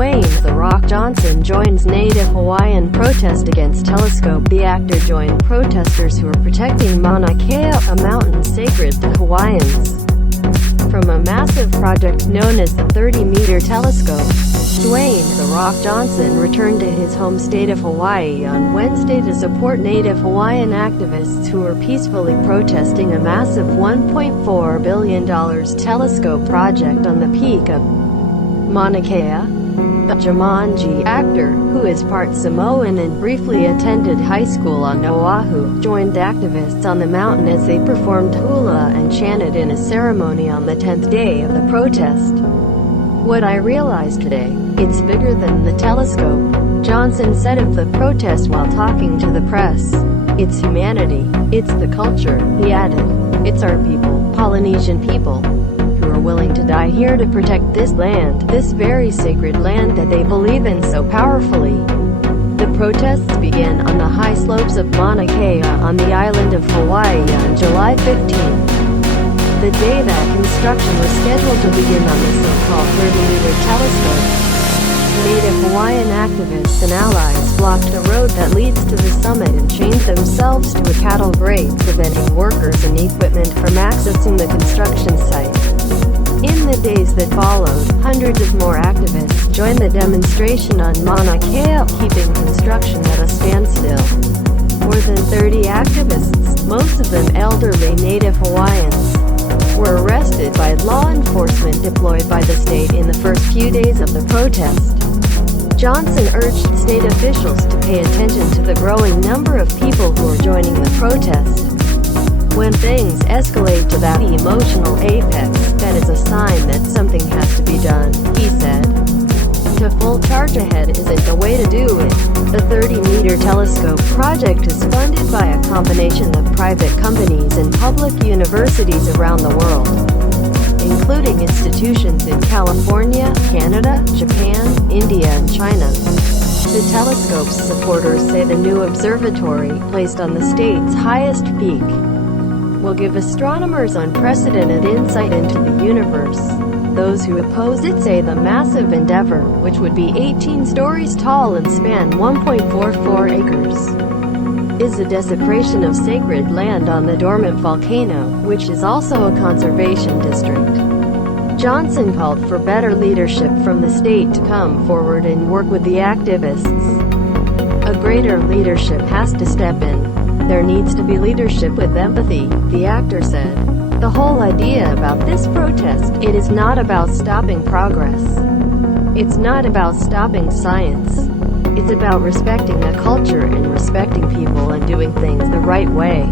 Dwayne "The Rock" Johnson joins Native Hawaiian protest against telescope. The actor joined protesters who are protecting Mauna Kea, a mountain sacred to Hawaiians, from a massive project known as the 30-meter telescope. Dwayne "The Rock" Johnson returned to his home state of Hawaii on Wednesday to support Native Hawaiian activists who were peacefully protesting a massive $1.4 billion telescope project on the peak of Mauna Kea. The Jumanji actor, who is part Samoan and briefly attended high school on Oahu, joined activists on the mountain as they performed hula and chanted in a ceremony on the 10th day of the protest. "What I realized today, it's bigger than the telescope," Johnson said of the protest while talking to the press. "It's humanity. It's the culture," he added. "It's our people, Polynesian people, who are willing to die here to protect this land, this very sacred land that they believe in so powerfully." The protests began on the high slopes of Mauna Kea on the island of Hawaii on July 15, the day that construction was scheduled to begin on the so-called 30-meter telescope. Native Hawaiian activists and allies blocked the road that leads to the summit and chained themselves to a cattle grate, preventing workers and equipment from accessing the construction site. In the days that followed, hundreds of more activists joined the demonstration on Mauna Kea, keeping construction at a standstill. More than 30 activists, most of them elderly Native Hawaiians, were arrested by law enforcement deployed by the state in the first few days of the protest. Johnson urged state officials to pay attention to the growing number of people who are joining the protest. "When things escalate to that emotional apex, that is a sign that something has to be done," he said. "To full charge ahead isn't the way to do it." The 30-meter telescope project is funded by a combination of private companies and public universities around the world, including institutions in California, Canada, Japan, India and China. The telescope's supporters say the new observatory, placed on the state's highest peak, will give astronomers unprecedented insight into the universe. Those who oppose it say the massive endeavor, which would be 18 stories tall and span 1.44 acres, is a desecration of sacred land on the dormant volcano, which is also a conservation district. Johnson called for better leadership from the state to come forward and work with the activists. "A greater leadership has to step in. There needs to be leadership with empathy," the actor said. "The whole idea about this protest, it is not about stopping progress. It's not about stopping science. It's about respecting a culture and respecting people and doing things the right way."